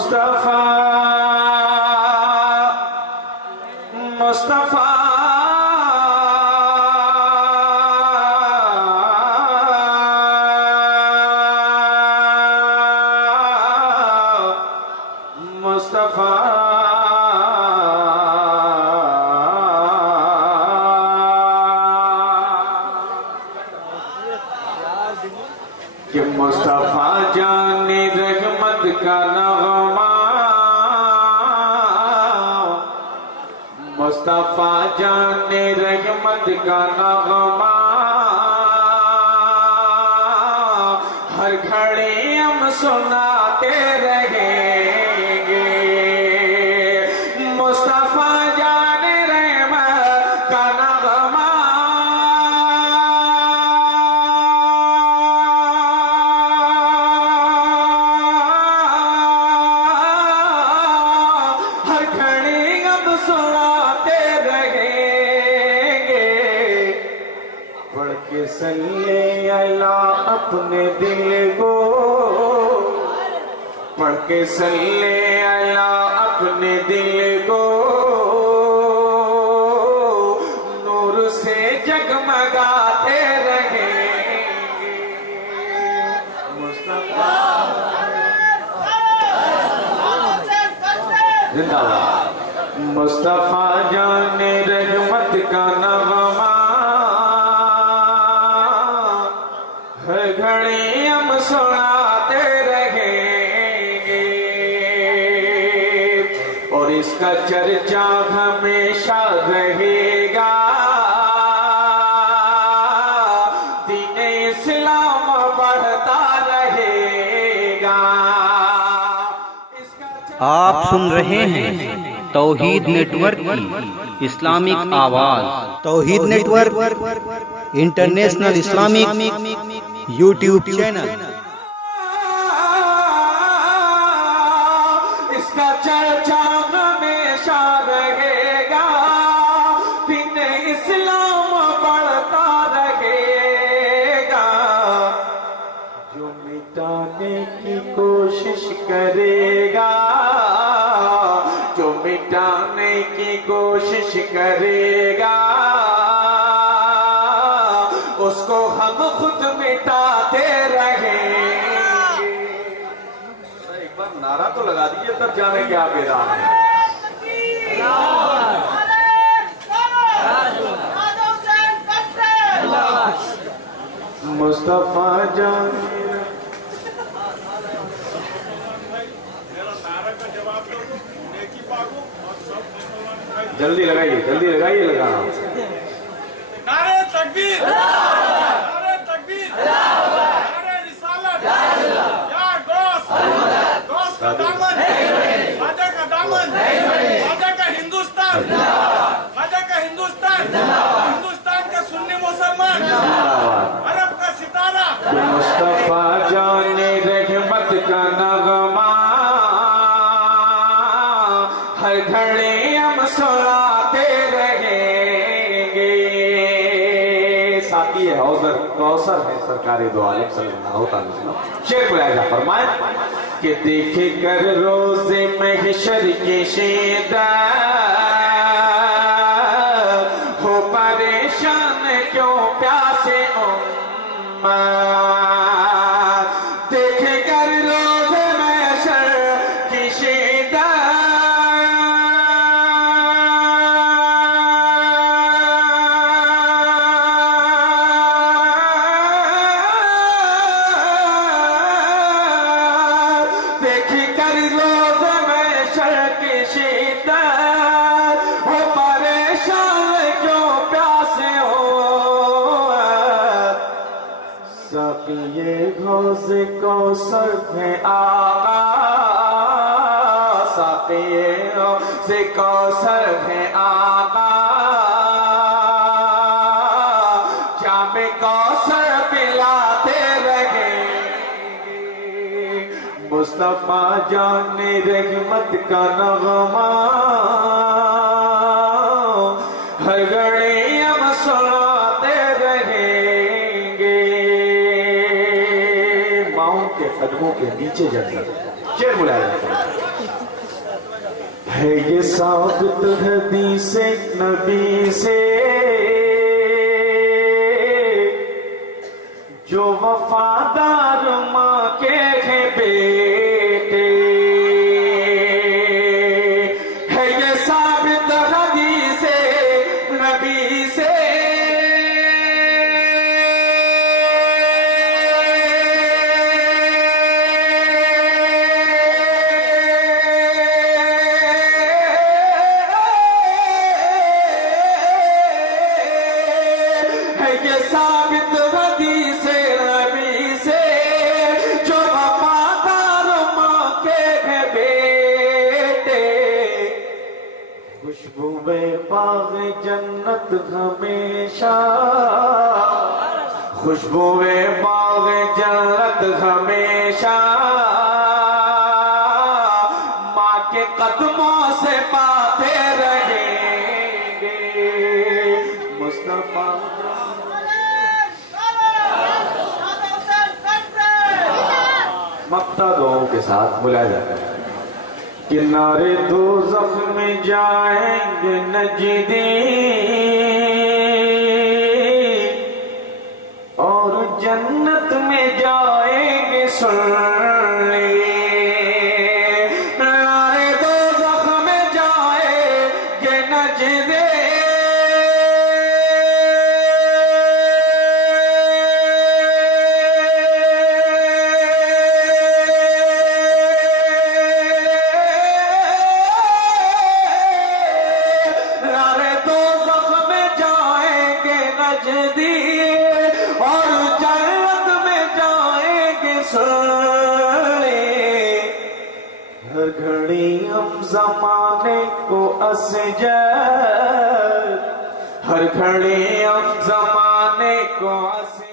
مصطفیٰ مصطفیٰ کہ مصطفیٰ جان رحمت کا نغمہ مصطفیٰ جان رحمت کا نغمہ ہر گھڑی ہم سناتے رہیں گے مصطفیٰ جان رحمت کا نغمہ صلی اللہ اپنے دل کو پڑھ کے صلی اللہ اپنے دل کو نور سے جگمگاتے رہیں گے مصطفیٰ زندہ باد مصطفیٰ جان رحمت کا نغمہ ہر گھڑی ہم سناتے رہیں گے اور اس کا چرچا ہمیشہ رہے گا دین اسلام بڑھتا رہے گا آپ سن رہے ہیں توحید نیٹ ورک کی اسلامک آواز Tawheed network international Islamic YouTube channel اس کا چرچا ہمیشہ رہے گا دین اسلام بڑھتا رہے گا جو مٹانے کی کوشش کرے گا جو مٹانے کی کوشش کرے گا اس کو ہم خود مٹاتے رہیں گے ایک بار نعرہ تو لگا دیجئے تب جانے کیا بیدار ہے مصطفیٰ جان جلدی لگائیے لگانا نعرہ تکبیر نعرہ تکبیر نعرہ رسالت یا غوث کا دامن خواجہ کا دامن خواجہ کا ہندوستان خواجہ کا ہندوستان ہندوستان کا سنی مسلمان عرب کا ستارہ مصطفیٰ جان رحمت کا نغمہ ہر گھڑی ہم سناتے رہیں گے ساتھی ہے حوضر کوثر ہے سرکار دو عالم صلی اللہ علیہ وسلم شعر ملاحظہ فرمائیں کہ دیکھ کر روز محشر کی شدت ہو پریشان کیوں پیاسے امت دیکھ کر روز محشر کی شدت غوث کوثر ہے آقا ساقی غوث کوثر ہے آقا جام کوثر پلاتے رہیں گے مصطفیٰ جان رحمت کا نغمہ ہر گھڑی ہم سناتے رہیں گے ماؤں کے قدموں کے نیچے جنت شعر بلایا جاتا ہے ہے یہ ثابت حدیث نبی سے جو وفادار ماں کے ہیں بیٹے، ہے یہ ثابت حدیث نبی سے باغ جنت ہمیشہ، خوشبوئے باغ جنت ہمیشہ ماں کے قدموں سے پاتے رہیں گے مصطفیٰ۔ مقطع دعاؤں کے ساتھ بلایا جاتا ہے۔ کنارے دوزخ میں جائیں گے نجدی اور جنت میں جائیں گے سنی، کنارے دوزخ میں جائیں گے نجدی اور جنت میں جائیں گے سنے، ہر گھڑی ہم زمانے کو اسجد، ہر گھڑی ہم زمانے کو اسجد